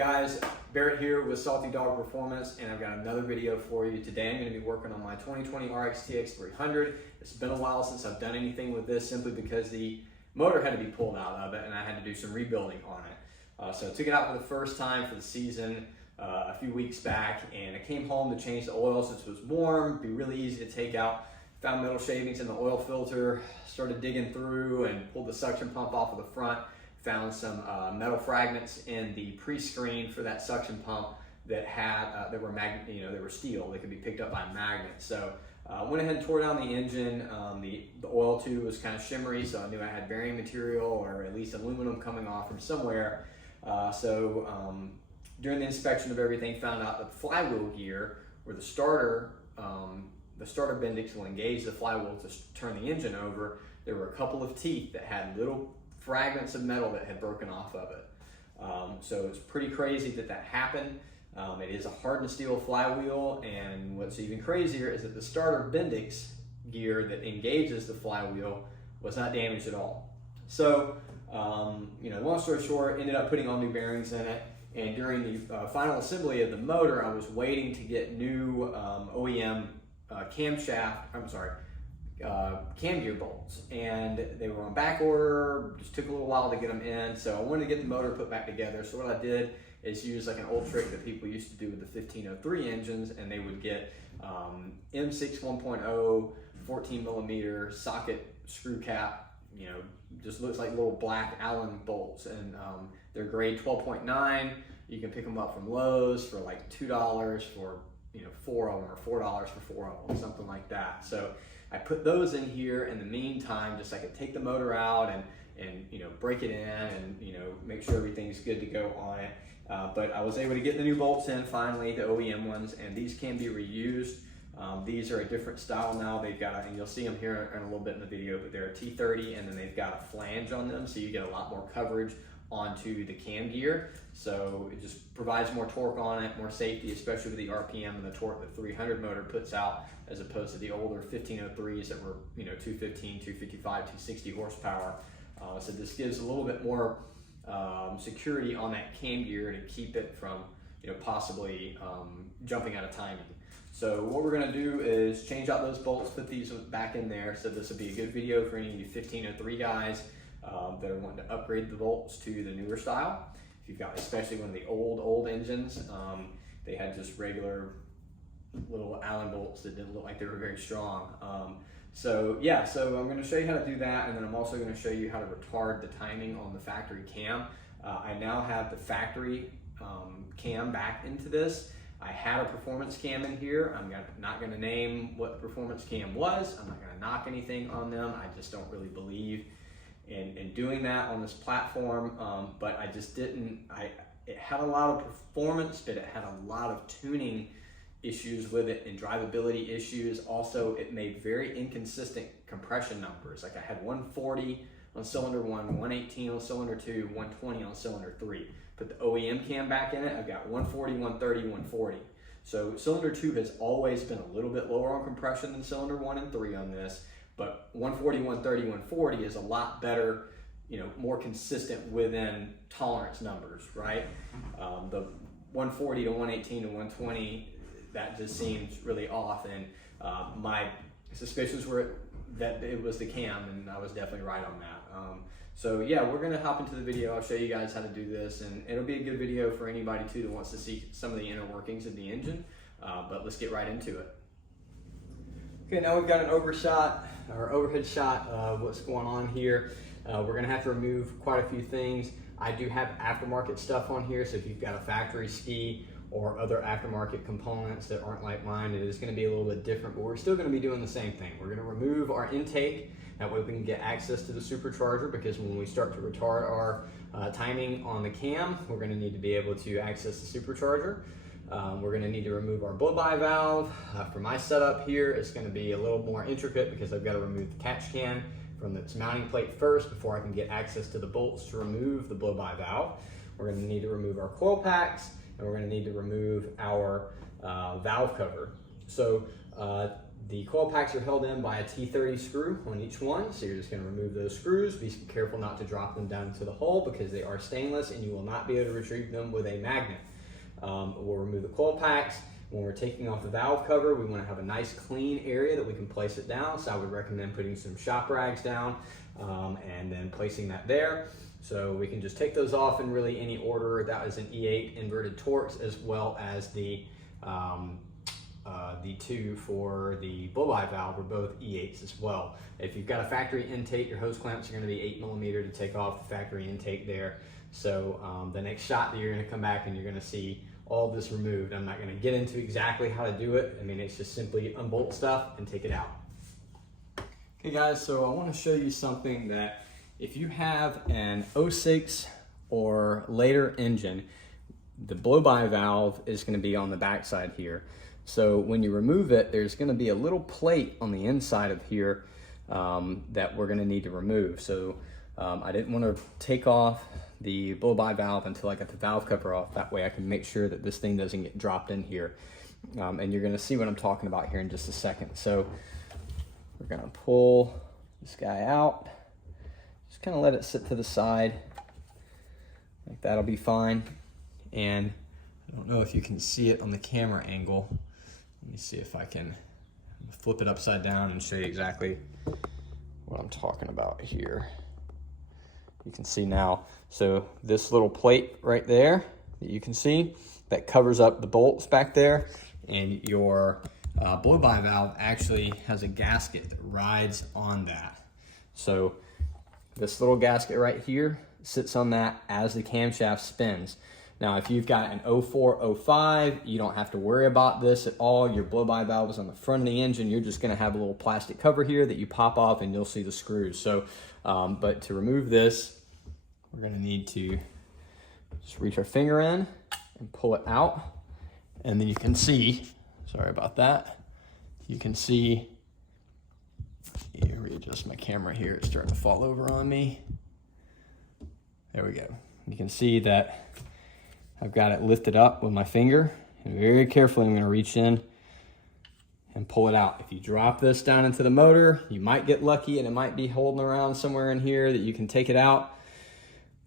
guys, Barrett here with Salty Dog Performance, and I've got another video for you. Today I'm going to be working on my 2020 RX TX 300. It's been a while since I've done anything with this simply because the motor had to be pulled out of it and I had to do some rebuilding on it. So I took it out for the first time for the season a few weeks back, and I came home to change the oil since it was warm. It'd be really easy to take out. Found metal shavings in the oil filter, started digging through and pulled the suction pump off of the front. Found some metal fragments in the pre-screen for that suction pump that had they were steel. They could be picked up by a magnet. So went ahead and tore down the engine. The oil tube was kind of shimmery, so I knew I had bearing material or at least aluminum coming off from somewhere. During the inspection of everything, found out that the flywheel gear, where the starter bendix will engage the flywheel to turn the engine over, there were a couple of teeth that had little fragments of metal that had broken off of it. So it's pretty crazy that happened. It is a hardened steel flywheel, and what's even crazier is that the starter bendix gear that engages the flywheel was not damaged at all. So, long story short, ended up putting all new bearings in it, and during the final assembly of the motor, I was waiting to get new OEM cam gear bolts, and they were on back order. Just took a little while to get them in, so I wanted to get the motor put back together. So what I did is use like an old trick that people used to do with the 1503 engines, and they would get M6 1.0 14 millimeter socket screw cap, just looks like little black Allen bolts, and they're grade 12.9. You can pick them up from Lowe's for like $2 for 4 of them, or $4 for 4 of them, something like that. So I put those in here in the meantime, just so I could take the motor out and break it in and make sure everything's good to go on it. But I was able to get the new bolts in finally, the OEM ones, and these can be reused. These are a different style now. They've got, and you'll see them here in a little bit in the video, but they're a T30, and then they've got a flange on them, so you get a lot more coverage onto the cam gear. So it just provides more torque on it, more safety, especially with the RPM and the torque the 300 motor puts out, as opposed to the older 1503s that were 215, 255, 260 horsepower. So this gives a little bit more security on that cam gear to keep it from possibly jumping out of timing. So what we're going to do is change out those bolts, put these back in there. So this will be a good video for any of you 1503 guys that are wanting to upgrade the bolts to the newer style. If you've got especially one of the old engines, they had just regular little Allen bolts that didn't look like they were very strong. So I'm going to show you how to do that, and then I'm also going to show you how to retard the timing on the factory cam. I now have the factory cam back into this. I had a performance cam in here. I'm not going to name what the performance cam was. I'm not going to knock anything on them. I just don't really believe in doing that on this platform, but I just didn't. It had a lot of performance, but it had a lot of tuning issues with it and drivability issues. Also, it made very inconsistent compression numbers. Like I had 140 on cylinder 1, 118 on cylinder 2, 120 on cylinder 3. Put the OEM cam back in it, I've got 140, 130, 140. So cylinder 2 has always been a little bit lower on compression than cylinder 1 and 3 on this, but 140, 130, 140 is a lot better, more consistent within tolerance numbers, right? The 140 to 118 to 120, that just seems really off, and my suspicions were that it was the cam, and I was definitely right on that. So yeah, we're gonna hop into the video. I'll show you guys how to do this, and it'll be a good video for anybody too that wants to see some of the inner workings of the engine, but let's get right into it. Okay, now we've got an overhead shot of what's going on here. We're gonna have to remove quite a few things. I do have aftermarket stuff on here, so if you've got a factory ski or other aftermarket components that aren't like mine, it is going to be a little bit different, but we're still going to be doing the same thing. We're going to remove our intake, that way we can get access to the supercharger, because when we start to retard our timing on the cam, we're going to need to be able to access the supercharger. We're going to need to remove our blow-by valve. For my setup here, it's going to be a little more intricate because I've got to remove the catch can from its mounting plate first before I can get access to the bolts to remove the blow-by valve. We're going to need to remove our coil packs, and we're going to need to remove our valve cover. So The coil packs are held in by a T30 screw on each one, so you're just going to remove those screws. Be careful not to drop them down into the hole because they are stainless and you will not be able to retrieve them with a magnet. We'll remove the coil packs. When we're taking off the valve cover, we want to have a nice clean area that we can place it down, so I would recommend putting some shop rags down and then placing that there. So we can just take those off in really any order. That is an E8 inverted Torx, as well as the two for the blow-by valve are both E8s as well. If you've got a factory intake, your hose clamps are going to be 8mm to take off the factory intake there. So the next shot that you're going to come back and you're going to see all this removed. I'm not going to get into exactly how to do it. I mean, it's just simply unbolt stuff and take it out. Okay guys, so I want to show you something that if you have an 06 or later engine, the blow-by valve is going to be on the back side here. So when you remove it, there's going to be a little plate on the inside of here that we're going to need to remove. So I didn't want to take off the blow-by valve until I got the valve cover off. That way I can make sure that this thing doesn't get dropped in here. And you're going to see what I'm talking about here in just a second. So we're going to pull this guy out. Just kind of let it sit to the side. Like that'll be fine. And I don't know if you can see it on the camera angle. Let me see if I can flip it upside down and show you exactly what I'm talking about here. You can see now. So this little plate right there that you can see, that covers up the bolts back there, and your blow-by valve actually has a gasket that rides on that. So this little gasket right here sits on that as the camshaft spins. Now, if you've got an 04, 05, you don't have to worry about this at all. Your blow-by valve is on the front of the engine. You're just gonna have a little plastic cover here that you pop off and you'll see the screws. So, but to remove this, we're gonna need to just reach our finger in and pull it out. And then you can see, sorry about that, you can see, let me readjust my camera here, it's starting to fall over on me. There we go. You can see that I've got it lifted up with my finger, and very carefully I'm going to reach in and pull it out. If you drop this down into the motor, you might get lucky and it might be holding around somewhere in here that you can take it out.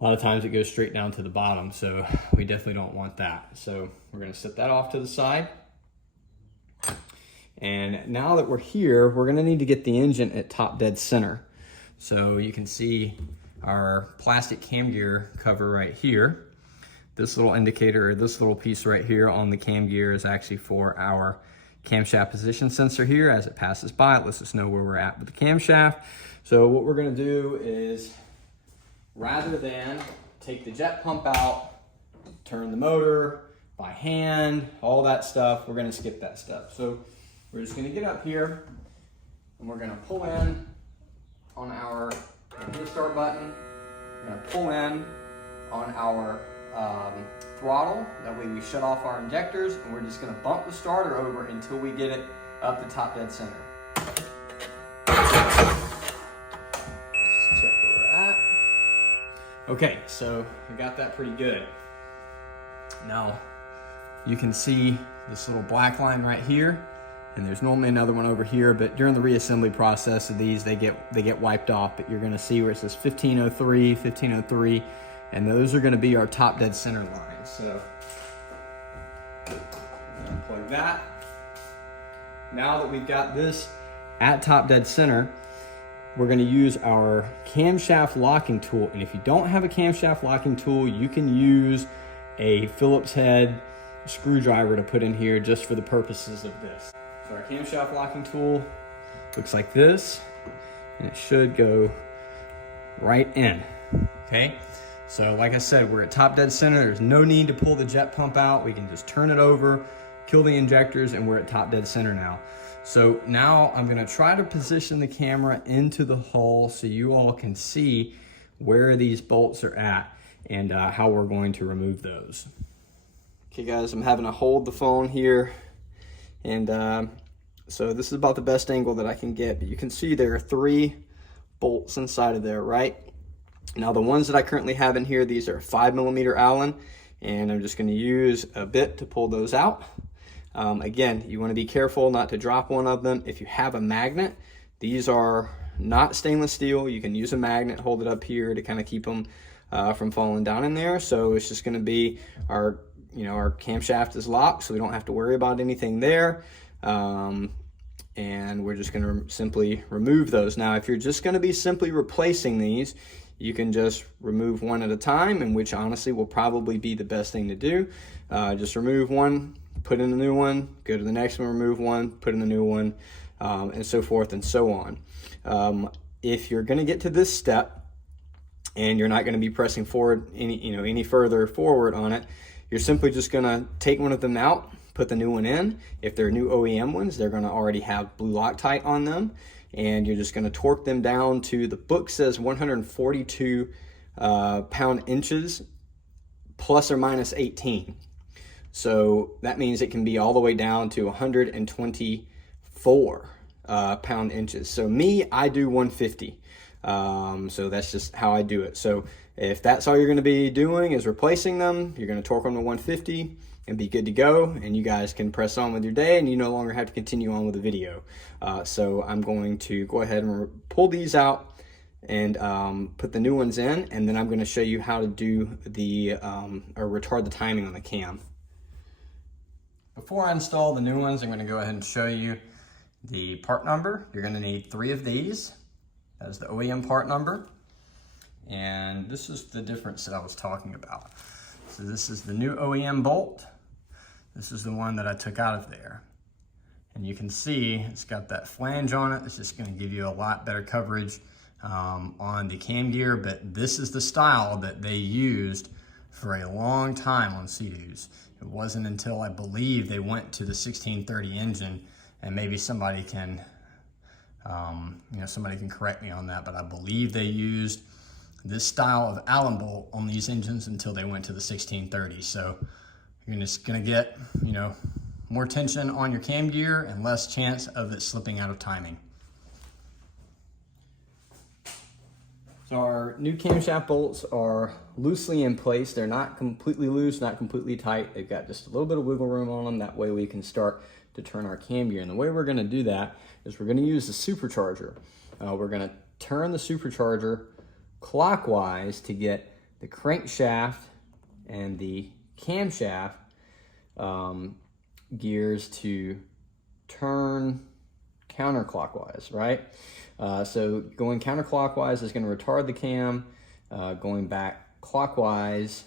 A lot of times it goes straight down to the bottom, so we definitely don't want that. So we're going to set that off to the side. And now that we're here, we're going to need to get the engine at top dead center. So you can see our plastic cam gear cover right here. This little indicator, or this little piece right here on the cam gear, is actually for our camshaft position sensor here. As it passes by, it lets us know where we're at with the camshaft. So what we're going to do is, rather than take the jet pump out, turn the motor by hand, all that stuff, we're going to skip that step. So we're just going to get up here and we're going to pull in on our start button. We're going to pull in on our throttle. That way we shut off our injectors, and we're just going to bump the starter over until we get it up to top dead center. Let's check where we're at. Okay, so we got that pretty good. Now you can see this little black line right here, and there's normally another one over here, but during the reassembly process of these, they get wiped off. But you're going to see where it says 1503, 1503. And those are going to be our top dead center lines. So unplug that. Now that we've got this at top dead center, we're going to use our camshaft locking tool. And if you don't have a camshaft locking tool, you can use a Phillips head screwdriver to put in here just for the purposes of this. So our camshaft locking tool looks like this, and it should go right in. Okay. So like I said, we're at top dead center. There's no need to pull the jet pump out. We can just turn it over, kill the injectors, and we're at top dead center now. So now I'm gonna try to position the camera into the hull so you all can see where these bolts are at and how we're going to remove those. Okay guys, I'm having to hold the phone here, and so this is about the best angle that I can get, but you can see there are 3 bolts inside of there, right? Now the ones that I currently have in here, these are 5mm Allen, and I'm just going to use a bit to pull those out. Again, you want to be careful not to drop one of them. If you have a magnet, these are not stainless steel. You can use a magnet, hold it up here to kind of keep them from falling down in there. So it's just going to be our camshaft is locked, so we don't have to worry about anything there. And we're just going to simply remove those. Now, if you're just going to be simply replacing these, you can just remove one at a time, and which honestly will probably be the best thing to do. Just remove one, put in a new one, go to the next one, remove one, put in the new one, and so forth and so on. If you're going to get to this step and you're not going to be pressing forward any further forward on it, you're simply just going to take one of them out, put the new one in. If they're new OEM ones, they're going to already have blue Loctite on them, and you're just going to torque them down to, the book says 142 pound-inches plus or minus 18. So that means it can be all the way down to 124 pound-inches. So I do 150. So that's just how I do it. So if that's all you're going to be doing is replacing them, you're going to torque them to 150 and be good to go, and you guys can press on with your day, and you no longer have to continue on with the video. So I'm going to go ahead and pull these out and put the new ones in, and then I'm going to show you how to do the or retard the timing on the cam. Before I install the new ones, I'm going to go ahead and show you the part number. You're going to need 3 of these. That is the OEM part number, and this is the difference that I was talking about. So this is the new OEM bolt. This is the one that I took out of there. And you can see it's got that flange on it. It's just going to give you a lot better coverage on the cam gear, but this is the style that they used for a long time on Sea-Doos. It wasn't until I believe they went to the 1630 engine, and maybe somebody can somebody can correct me on that, but I believe they used this style of Allen bolt on these engines until they went to the 1630. So you're just gonna get, more tension on your cam gear and less chance of it slipping out of timing. So our new camshaft bolts are loosely in place. They're not completely loose, not completely tight. They've got just a little bit of wiggle room on them. That way we can start to turn our cam gear. And the way we're gonna do that is we're gonna use the supercharger. We're gonna turn the supercharger clockwise to get the crankshaft and the camshaft gears to turn counterclockwise, right? So going counterclockwise is going to retard the cam. Going back clockwise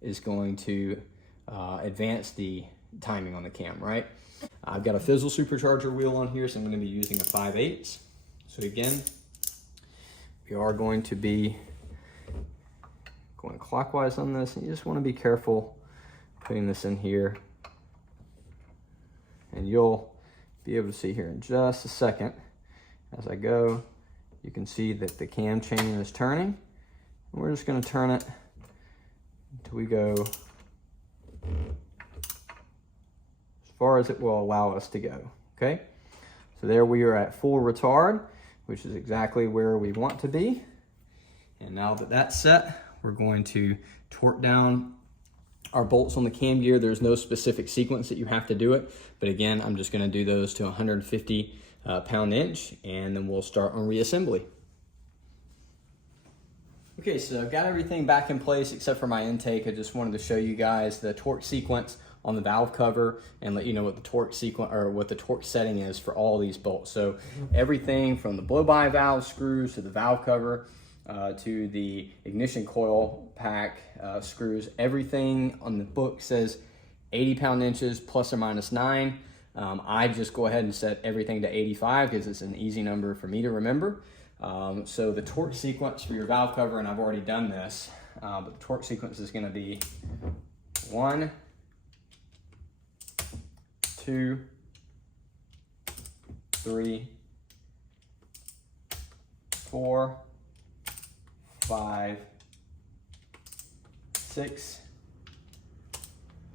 is going to advance the timing on the cam, right? I've got a Fizzle supercharger wheel on here, so I'm going to be using a 5/8. So again, we are going to be going clockwise on this, and you just want to be careful putting this in here. And you'll be able to see here in just a second, as I go, you can see that the cam chain is turning. And we're just going to turn it until we go as far as it will allow us to go, okay? So there we are at full retard, which is exactly where we want to be. And now that that's set, we're going to torque down our bolts on the cam gear. There's no specific sequence that you have to do it, but again, I'm just going to do those to 150 pound-inch, and then we'll start on reassembly. Okay, so I've got everything back in place except for my intake. I just wanted to show you guys the torque sequence on the valve cover and let you know what the torque sequence or what the torque setting is for all these bolts. So everything from the blow-by valve screws to the valve cover to the ignition coil pack screws, everything on the book says 80 pound-inches plus or minus 9. I just go ahead and set everything to 85 because it's an easy number for me to remember. So the torque sequence for your valve cover, and I've already done this, but the torque sequence is going to be 1, 2, 3, 4, 5, 6,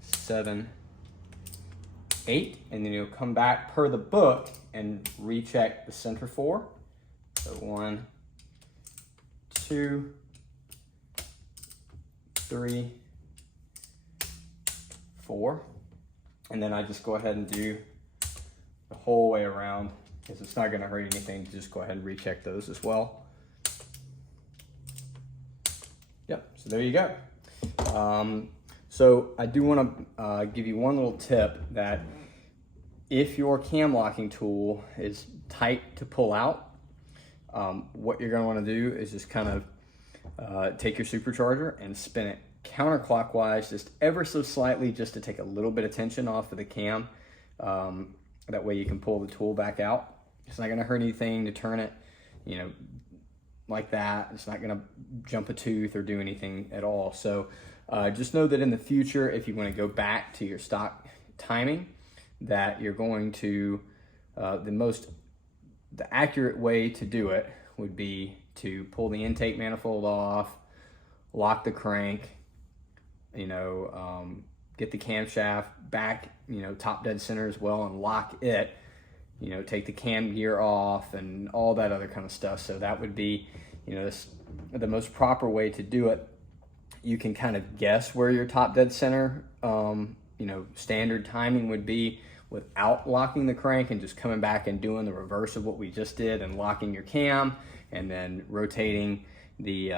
7, 8, and then you'll come back per the book and recheck the center 4. So 1, 2, 3, 4, And then I just go ahead and do the whole way around, because it's not gonna hurt anything to just go ahead and recheck those as well. Yep, so there you go. So I do wanna give you one little tip, that if your cam locking tool is tight to pull out, what you're gonna wanna do is just kind of take your supercharger and spin it counterclockwise just ever so slightly, just to take a little bit of tension off of the cam. That way you can pull the tool back out. It's not gonna hurt anything to turn it, you know, like that. It's not gonna jump a tooth or do anything at all. So just know that in the future, if you wanna go back to your stock timing, that you're going to, the accurate way to do it would be to pull the intake manifold off, lock the crank, you know, get the camshaft back, you know, top dead center as well, and lock it, you know, take the cam gear off and all that other kind of stuff. So that would be, you know, the most proper way to do it. You can kind of guess where your top dead center, you know, standard timing would be without locking the crank, and just coming back and doing the reverse of what we just did, and locking your cam and then rotating the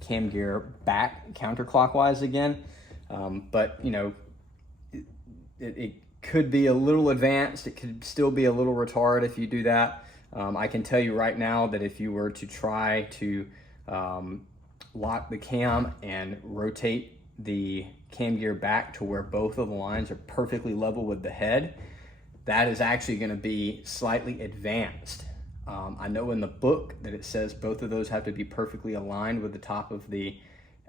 cam gear back counterclockwise again. But you know, it could be a little advanced. It could still be a little retarded if you do that. I can tell you right now that if you were to try to lock the cam and rotate the cam gear back to where both of the lines are perfectly level with the head, that is actually going to be slightly advanced. I know in the book that it says both of those have to be perfectly aligned with the top of the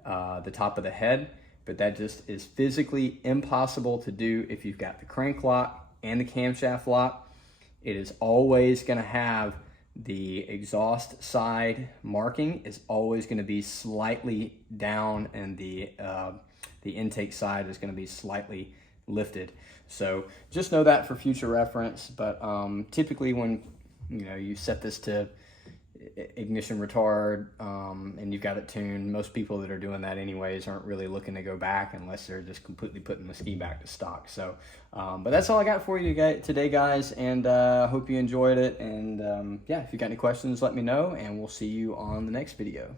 head, but that just is physically impossible to do if you've got the crank lock and the camshaft lock. It is always going to have the exhaust side marking is always going to be slightly down, and the intake side is going to be slightly lifted. So just know that for future reference. But typically when you set this to ignition retard and you've got it tuned, most people that are doing that anyways aren't really looking to go back unless they're just completely putting the ski back to stock. So but that's all I got for you today, guys, and hope you enjoyed it. And yeah, if you got any questions, let me know, and we'll see you on the next video.